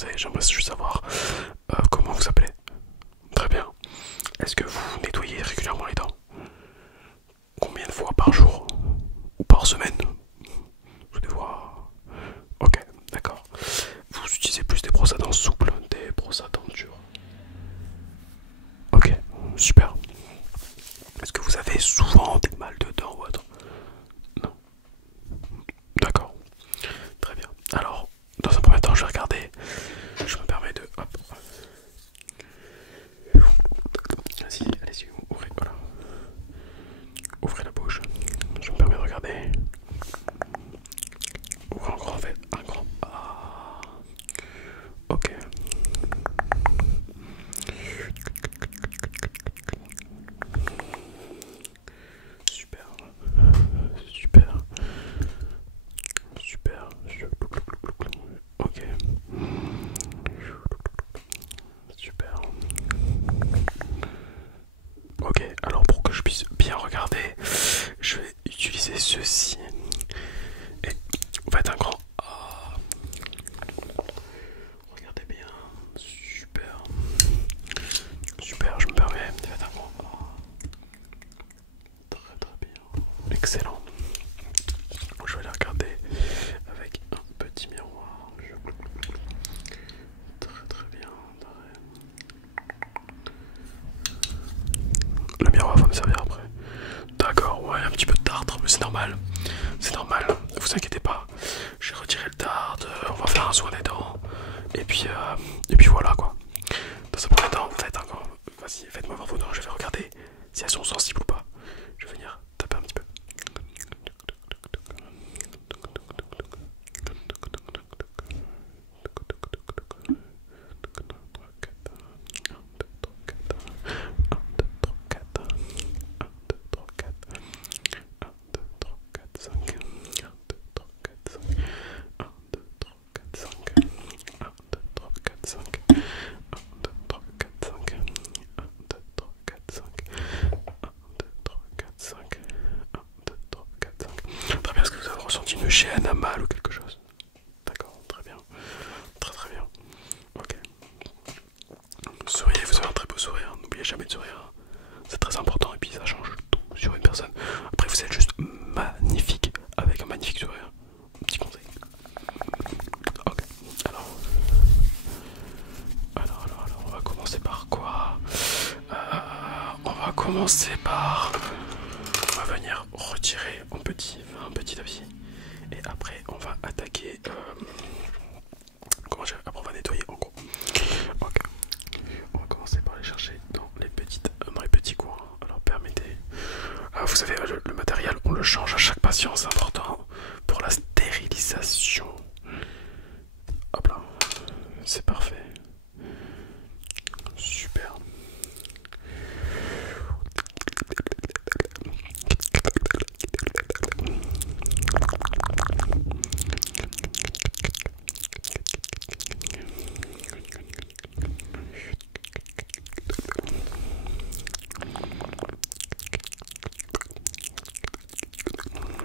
commencer, j'aimerais juste savoir comment vous appelez. Très bien. Est-ce que vous nettoyez régulièrement les dents? Combien de fois par jour? Ou par semaine? Des fois. Ok, d'accord. Vous utilisez plus des brosses à dents souples, des brosses à dents dures? Ok, super. Est-ce que vous avez souvent des mal de dents ou autre? Non. D'accord. Très bien. Alors, dans un premier temps, je vais regarder. Je me permets de... Hop. Allez-y, allez-y, ouvrez, voilà. Ouvrez la bouche. Je me permets de regarder. Ouvrez encore en fait. Un grand. Ah. Ok. Super. Super. Super. Ok. Super. Ok, alors pour que je puisse bien regarder, je vais utiliser ceci. Et vous faites un grand A. Regardez bien. Super. Super, je me permets. Faites un grand A. Très très bien. Excellent. Je vais les regarder avec un petit miroir. Très très bien. Le miroir va me servir après. D'accord, ouais, un petit peu de tartre, mais c'est normal. C'est normal, ne vous inquiétez pas. Je vais retirer le tartre, on va faire un soin des dents. Et puis voilà quoi. Dans un premier temps, faites encore. Vas-y, faites-moi voir vos dents, je vais regarder si elles sont sensibles ou pas. Je vais venir taper un petit peu. Très bien, est-ce que vous avez ressenti une chaîne, un mal ou quelque chose? D'accord, très bien. Très très bien. Ok. Souriez, vous avez un très beau sourire. N'oubliez jamais de sourire. C'est très important et puis ça change tout sur une personne. Après, vous êtes juste magnifique avec un magnifique sourire. Un petit conseil. Ok. Alors, on va commencer par quoi? On va commencer par... On va venir retirer un petit à petit. Et après, on va attaquer... Après, on va nettoyer en gros. Ok. On va commencer par les chercher dans les petits coins. Alors, permettez... vous savez, le matériel, on le change à chaque patient, c'est important. Pour la stérilisation. Hop là. C'est parfait. Super.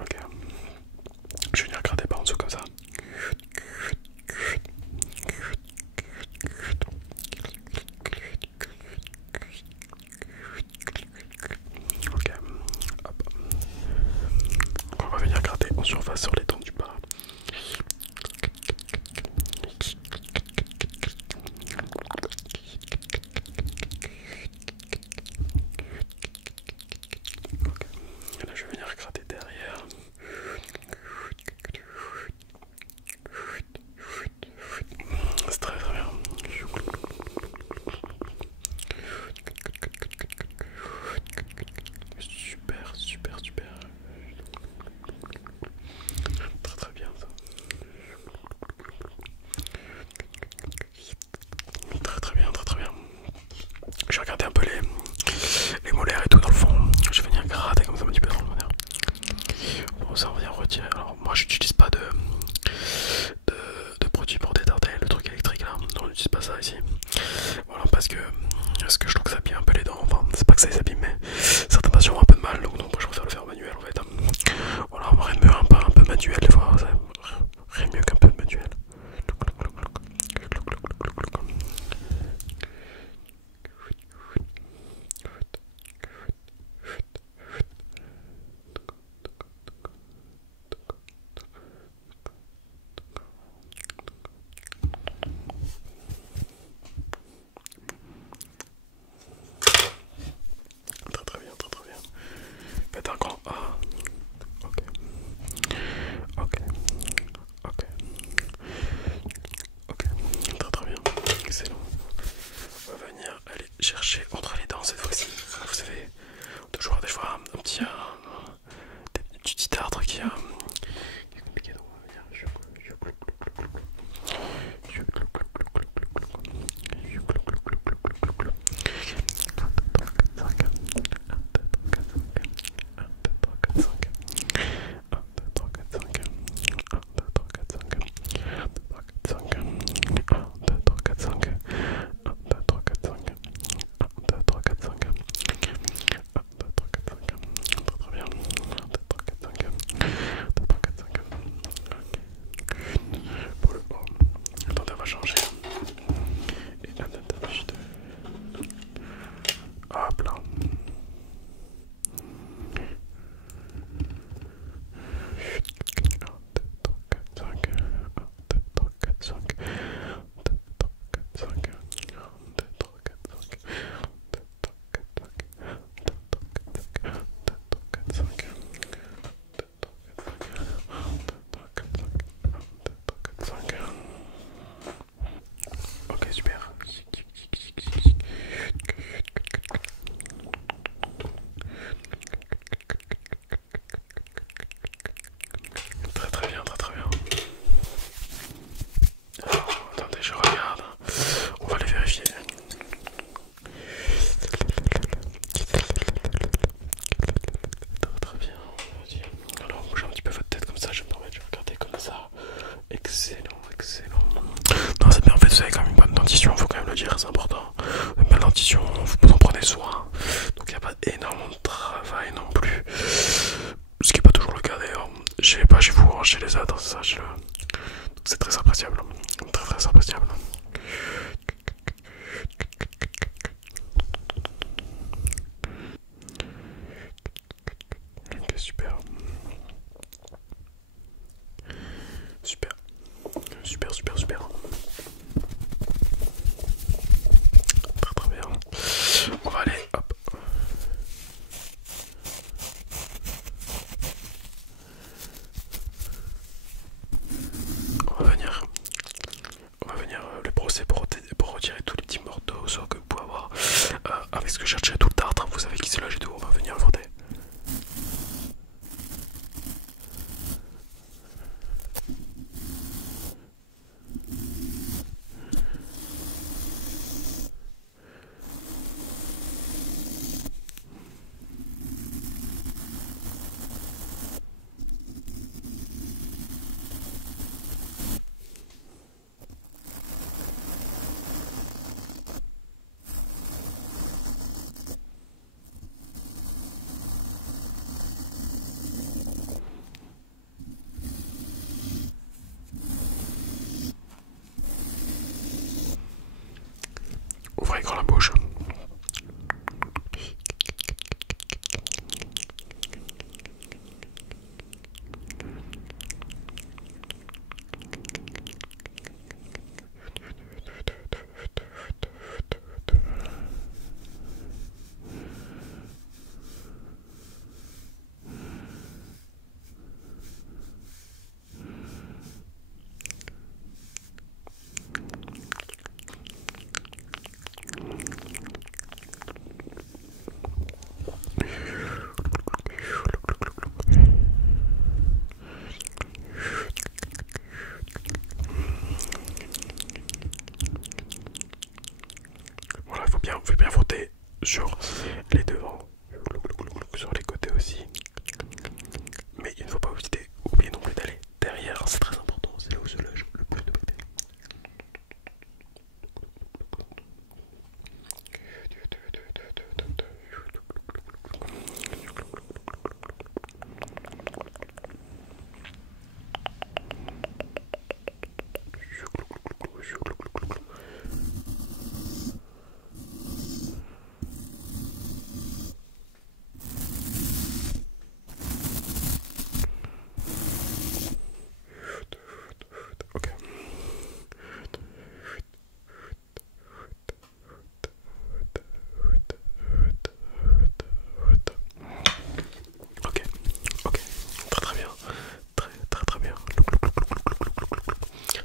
Ok. Je vais venir gratter par en dessous comme ça. Ok. Hop. On va venir gratter en surface sur les dents du bas. Ok. Et là je vais venir gratter derrière. C'est très très bien. Super, super, super. Très très bien ça. Très très bien, très très bien. Je vais regarder un peu les molaires et tout dans le fond. Je vais venir gratter comme ça un petit peu dans le molaire. Bon, ça on va venir retirer. Alors moi j'utilise pas de produit pour détarter le truc électrique là. Non, on n'utilise pas ça ici. Voilà, parce que je trouve que ça abîme un peu les dents. Enfin, c'est pas que ça les abîme, mais certains patients ont un peu de mal, donc non, moi je préfère le faire manuel en fait. Voilà, rien de mieux un peu manuel des fois. Rien de mieux qu'un peu de manuel. chercher entre les dents cette fois-ci. Vous savez, toujours des fois un petit, des petits tartres qui est compliqué. Donc on va venir. Pour le haut. Attendez, on va changer. Et attends, juste. Hop là. 5. Ok, super. Très très bien, très très bien. Alors, attendez, je regarde. On va les vérifier. Très bien. Alors, bougez un petit peu votre tête comme ça, je me permets de regarder comme ça. Excellent, excellent. Non, c'est bien, en fait, vous avez quand même une bonne dentition, faut quand même le dire, c'est important. Une belle dentition, vous en prenez soin. Donc, il n'y a pas énormément de travail non plus. Ce qui n'est pas toujours le cas d'ailleurs. Pas chez vous, chez les autres, ça, c'est très appréciable. Très très appréciable. Ok, super. Super. Super, super, super. Très très bien. On va aller, hop. On va venir les brosser pour retirer tous les petits morceaux que vous pouvez avoir. Avec ce que j'ai cherché tout le tartre, vous savez qui c'est là et tout, on va venir le frotter. Ouvrez grand la bouche. Voilà, il faut bien frotter sur les devants, sur les côtés aussi. Mais il ne faut pas oublier non plus d'aller derrière, c'est très important, c'est là où se loge le plus de bactéries. Ok. Ok, ok, très très bien, très très très bien,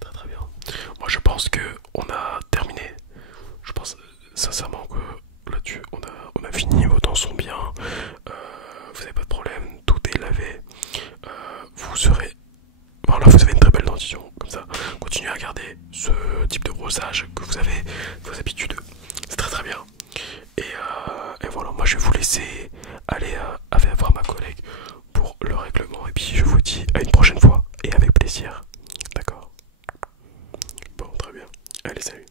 très très bien. Moi je pense que on a terminé. Je pense sincèrement que avez vos habitudes. C'est très très bien. Et voilà, moi je vais vous laisser aller voir ma collègue pour le règlement. Et puis je vous dis à une prochaine fois et avec plaisir. D'accord? Bon, très bien. Allez, salut.